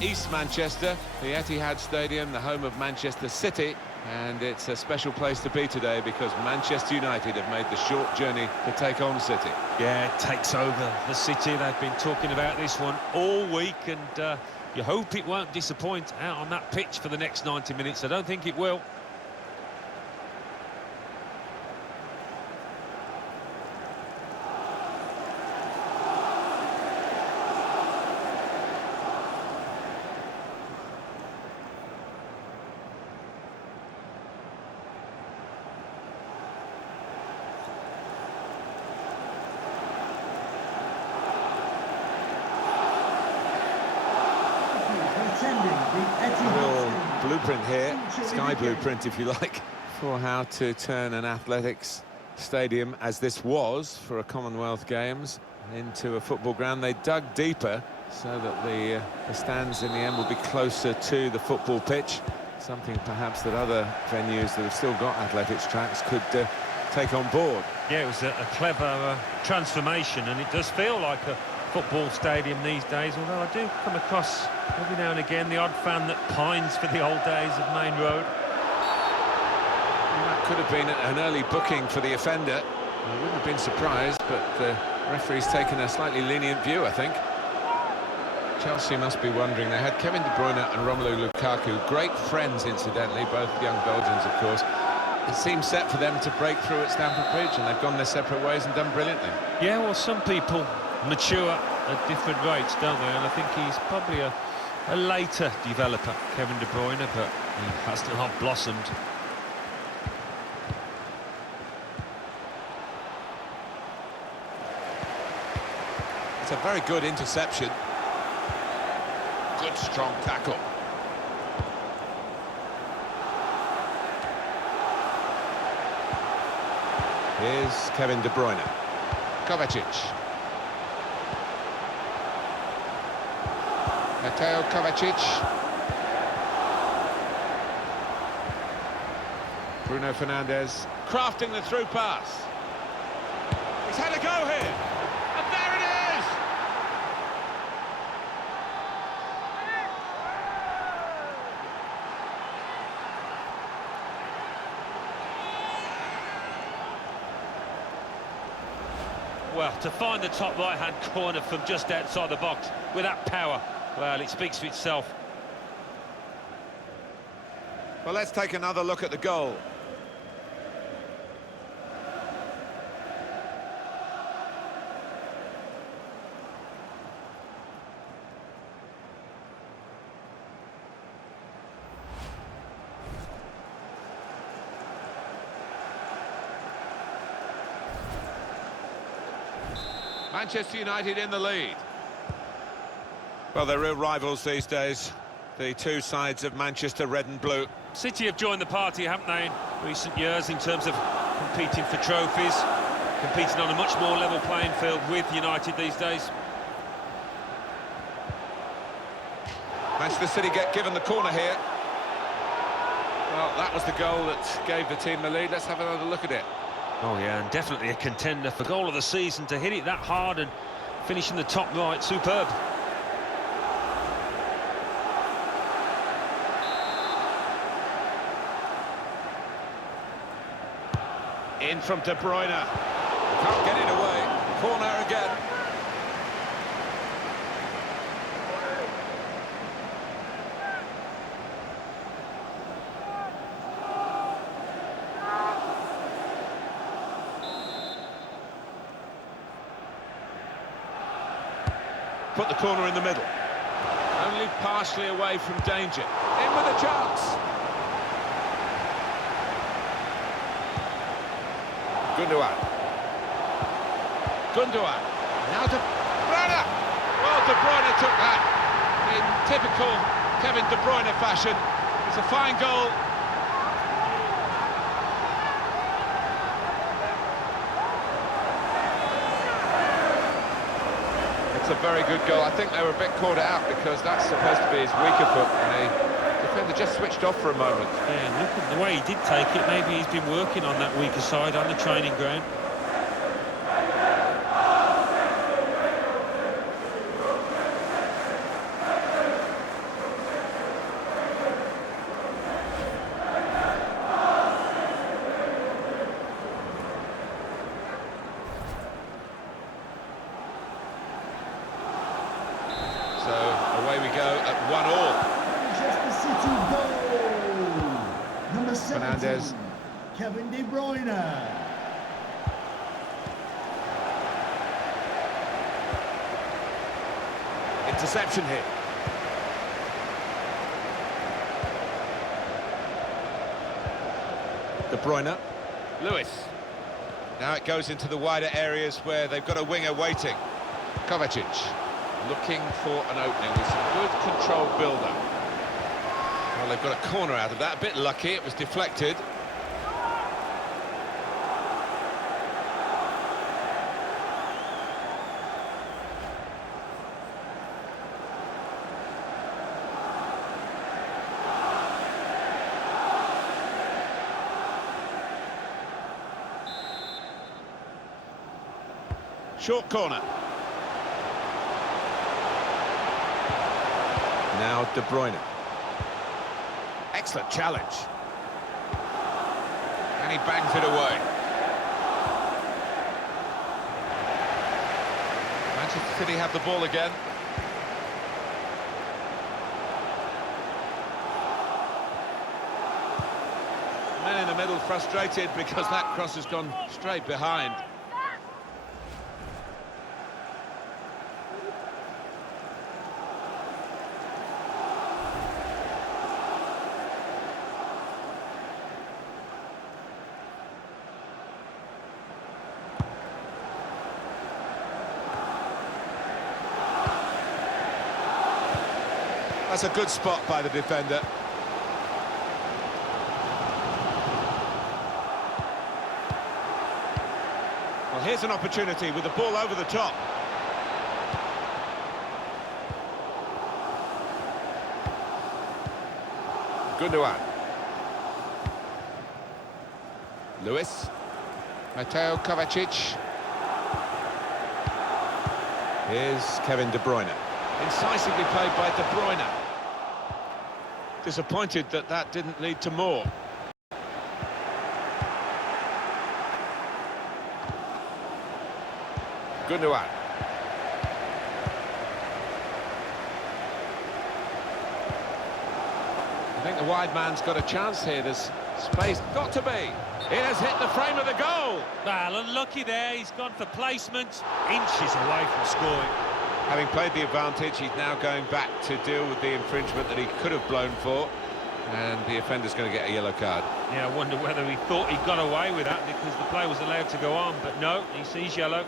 East Manchester, the Etihad Stadium, the home of Manchester City, and it's a special place to be today because Manchester United have made the short journey to take on City. Yeah, it takes over the City. They've been talking about this one all week, and you hope it won't disappoint out on that pitch for the next 90 minutes. I don't think it will. Blueprint here, sky blueprint if you like, for how to turn an athletics stadium, as this was for a Commonwealth Games, into a football ground. They dug deeper so that the stands in the end will be closer to the football pitch, something perhaps that other venues that have still got athletics tracks could take on board. Yeah, it was a clever transformation, and it does feel like a football stadium these days, although I do come across every now and again the odd fan that pines for the old days of Main Road. Well, that could have been an early booking for the offender. I wouldn't have been surprised, but the referee's taken a slightly lenient view, I think. Chelsea must be wondering. They had Kevin De Bruyne and Romelu Lukaku, great friends incidentally, both young Belgians of course. It seemed set for them to break through at Stamford Bridge, and they've gone their separate ways and done brilliantly. Yeah, well, some people mature at different rates, don't they? And I think he's probably a later developer, Kevin De Bruyne, but he has not blossomed. It's a very good interception. Good strong tackle. Here's Kevin De Bruyne. Kovacic. Mateo Kovacic. Bruno Fernandes crafting the through pass. He's had a go here, and there it is! Well, to find the top right-hand corner from just outside the box with that power, well, it speaks for itself. Well, let's take another look at the goal. Manchester United in the lead. Well, they're real rivals these days, the two sides of Manchester, red and blue. City have joined the party, haven't they, in recent years, in terms of competing for trophies, competing on a much more level playing field with United these days. Manchester City get given the corner here. Well, that was the goal that gave the team the lead. Let's have another look at it. Oh yeah, and definitely a contender for goal of the season. To hit it that hard and finish in the top right, superb. In from De Bruyne. Can't get it away. Corner again. Put the corner in the middle. Only partially away from danger. In with a chance. Gundogan. Gundogan. Now De Bruyne. Well, De Bruyne took that in typical Kevin De Bruyne fashion. It's a fine goal. It's a very good goal. I think they were a bit caught out because that's supposed to be his weaker foot, and the defender just switched off for a moment. Yeah, look at the way he did take it. Maybe he's been working on that weaker side on the training ground. we go at 1-all. Manchester City goal. Number 17, Fernandes. Kevin De Bruyne. Interception here. De Bruyne. Lewis. Now it goes into the wider areas where they've got a winger waiting. Kovacic looking for an opening with some good controlled build-up. Well, they've got a corner out of that. A bit lucky, it was deflected. Short corner. Now De Bruyne. Excellent challenge. And he bangs it away. Manchester City have the ball again. Men in the middle frustrated because that cross has gone straight behind. That's a good spot by the defender. Well, here's an opportunity with the ball over the top. Gundogan. Lewis. Mateo Kovacic. Here's Kevin De Bruyne. Incisively played by De Bruyne. Disappointed that that didn't lead to more. Gundogan. I think the wide man's got a chance here. There's space, got to be. It has hit the frame of the goal. Well, unlucky there. He's gone for placement, inches away from scoring. Having played the advantage, he's now going back to deal with the infringement that he could have blown for, and the offender's going to get a yellow card. Yeah, I wonder whether he thought he got away with that because the play was allowed to go on, but no, he sees yellow.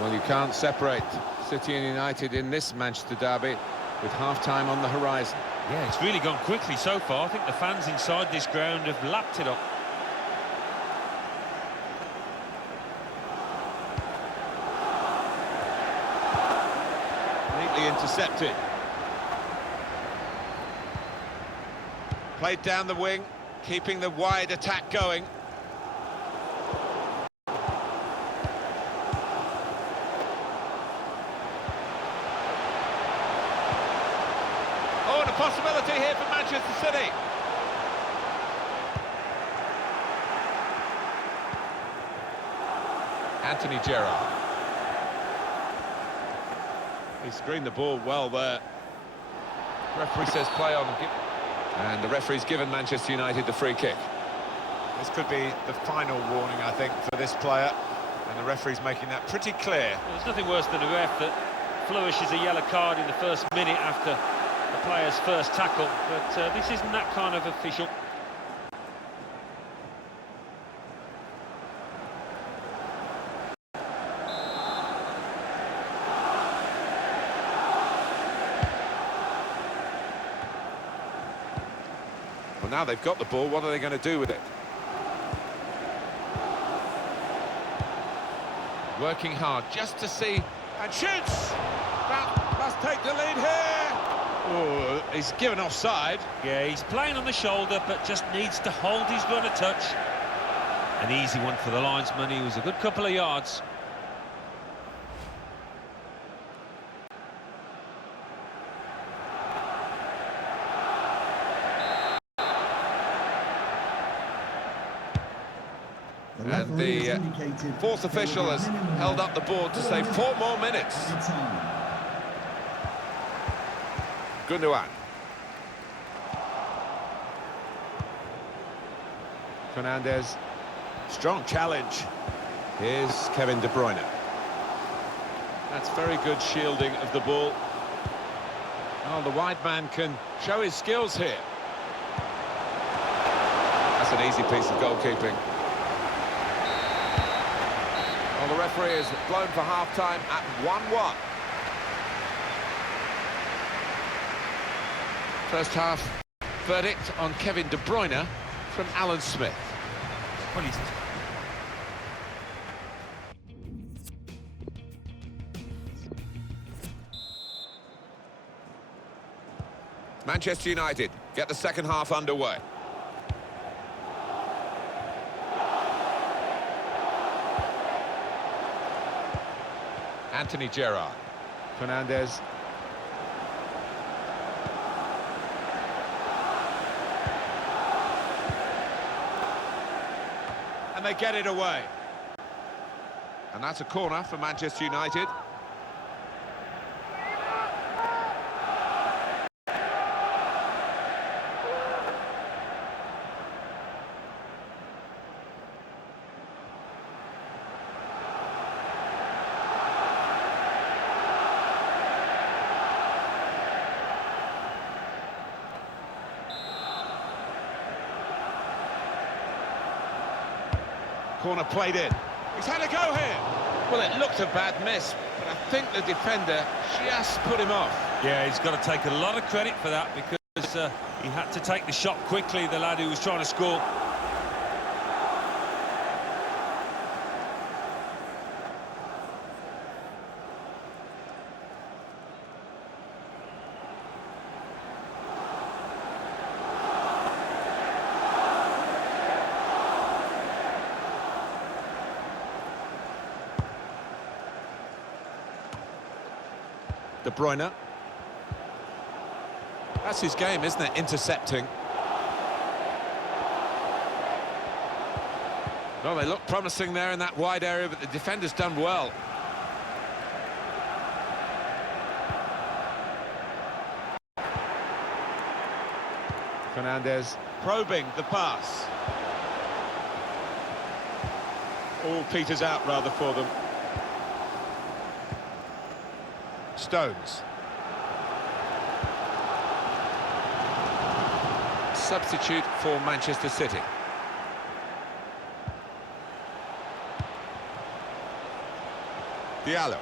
Well, you can't separate City and United in this Manchester derby with half-time on the horizon. Yeah, it's really gone quickly so far. I think the fans inside this ground have lapped it up. Neatly intercepted. Played down the wing, keeping the wide attack going. Oh, and a possibility here for Manchester City. Anthony Gerrard. He screened the ball well there. Referee says play on. And the referee's given Manchester United the free kick. This could be the final warning, I think, for this player. And the referee's making that pretty clear. Well, there's nothing worse than a ref that flourishes a yellow card in the first minute after the player's first tackle. But this isn't that kind of official. Well, now they've got the ball, what are they going to do with it? Working hard just to see, and shoots! That must take the lead here! Oh, he's given offside. Yeah, he's playing on the shoulder, but just needs to hold his run a touch. An easy one for the linesman. He was a good couple of yards. The And referee has the indicated fourth there will official be a has minimum held of up the board to say 4 more minutes. added time. Gundogan. Fernandes. Strong challenge. Here's Kevin De Bruyne. That's very good shielding of the ball. Oh, the wide man can show his skills here. That's an easy piece of goalkeeping. Well, the referee is blown for half-time at 1-1. First half verdict on Kevin De Bruyne from Alan Smith. Well, he's Manchester United get the second half underway. Anthony Gerrard. Fernandes. And they get it away. And that's a corner for Manchester United. Corner played in. He's had a go here. Well, it looked a bad miss, but I think the defender just put him off. Yeah, he's got to take a lot of credit for that because he had to take the shot quickly, the lad who was trying to score. De Bruyne. That's his game, isn't it? Intercepting. Well, they look promising there in that wide area, but the defender's done well. Fernandes probing the pass. All peters out rather for them. Stones. Substitute for Manchester City. Diallo.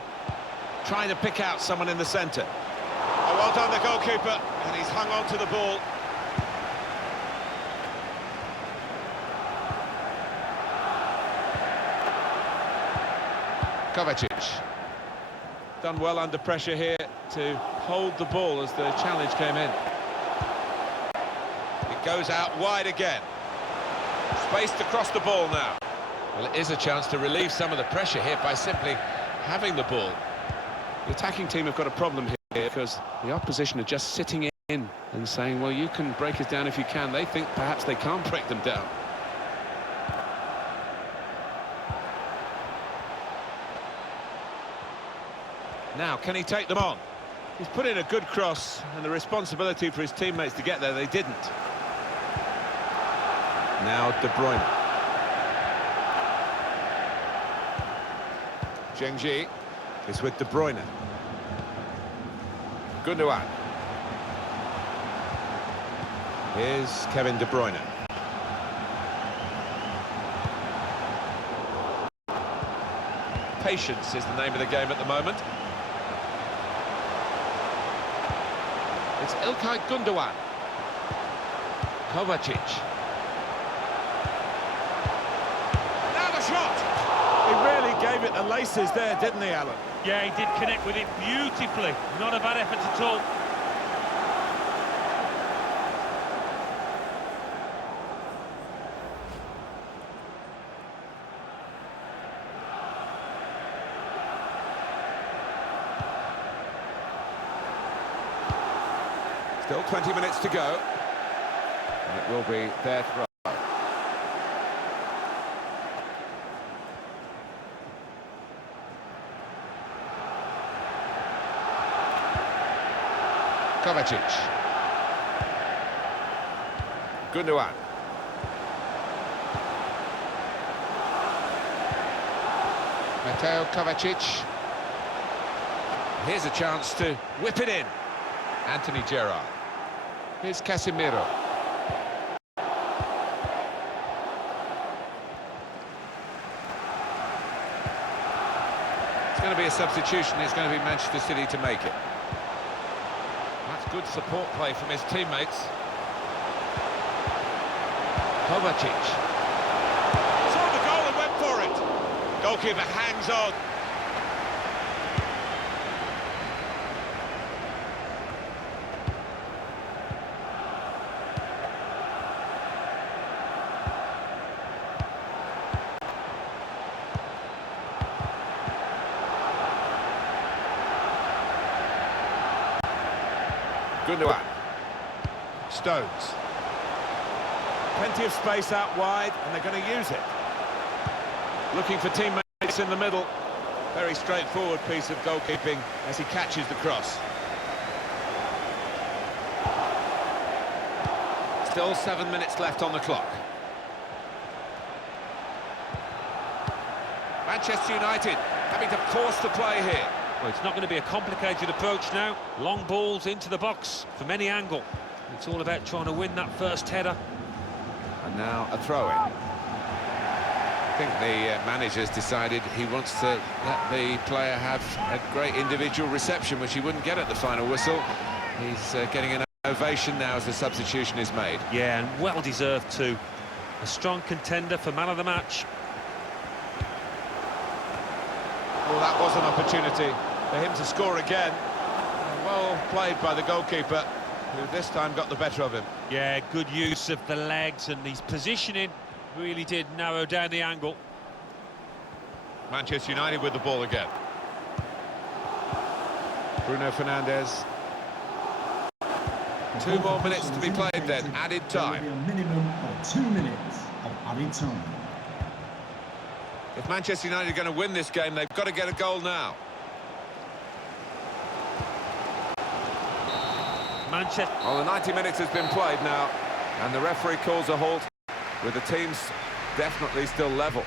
Trying to pick out someone in the centre. Oh, well done, the goalkeeper. And he's hung on to the ball. Kovacic. Done well under pressure here to hold the ball as the challenge came in. It goes out wide again. Spaced across the ball now. Well, it is a chance to relieve some of the pressure here by simply having the ball. The attacking team have got a problem here because the opposition are just sitting in and saying, well, you can break us down if you can. They think perhaps they can't break them down. Now, can he take them on? He's put in a good cross, and the responsibility for his teammates to get there, they didn't. Now De Bruyne. Zhengji is with De Bruyne. Gundogan. Here's Kevin De Bruyne. Patience is the name of the game at the moment. It's İlkay Gundogan. Kovacic. Now the shot! He really gave it the laces there, didn't he, Alan? Yeah, he did connect with it beautifully. Not a bad effort at all. Still 20 minutes to go. And it will be their throw. Kovacic. Gundogan. Mateo Kovacic. Here's a chance to whip it in. Anthony Gerrard. Here's Casemiro. It's going to be a substitution. It's going to be Manchester City to make it. That's good support play from his teammates. Kovacic. Saw the goal and went for it. Goalkeeper hangs on. Gundogan. Stones. Plenty of space out wide, and they're going to use it. Looking for teammates in the middle. Very straightforward piece of goalkeeping as he catches the cross. Still 7 minutes left on the clock. Manchester United having to force the play here. Well, it's not going to be a complicated approach now. Long balls into the box from any angle. It's all about trying to win that first header. And now a throw-in. I think the manager's decided he wants to let the player have a great individual reception, which he wouldn't get at the final whistle. He's getting an ovation now as the substitution is made. Yeah, and well-deserved too. A strong contender for man of the match. Well, that was an opportunity for him to score again. Well played by the goalkeeper, who this time got the better of him. Yeah, good use of the legs, and his positioning really did narrow down the angle. Manchester United with the ball again. Bruno Fernandes. 2 more minutes to be played then, added time. A minimum of 2 minutes of added time. If Manchester United are going to win this game, they've got to get a goal now. Manchester. Well, the 90 minutes has been played now, and the referee calls a halt, with the teams definitely still level.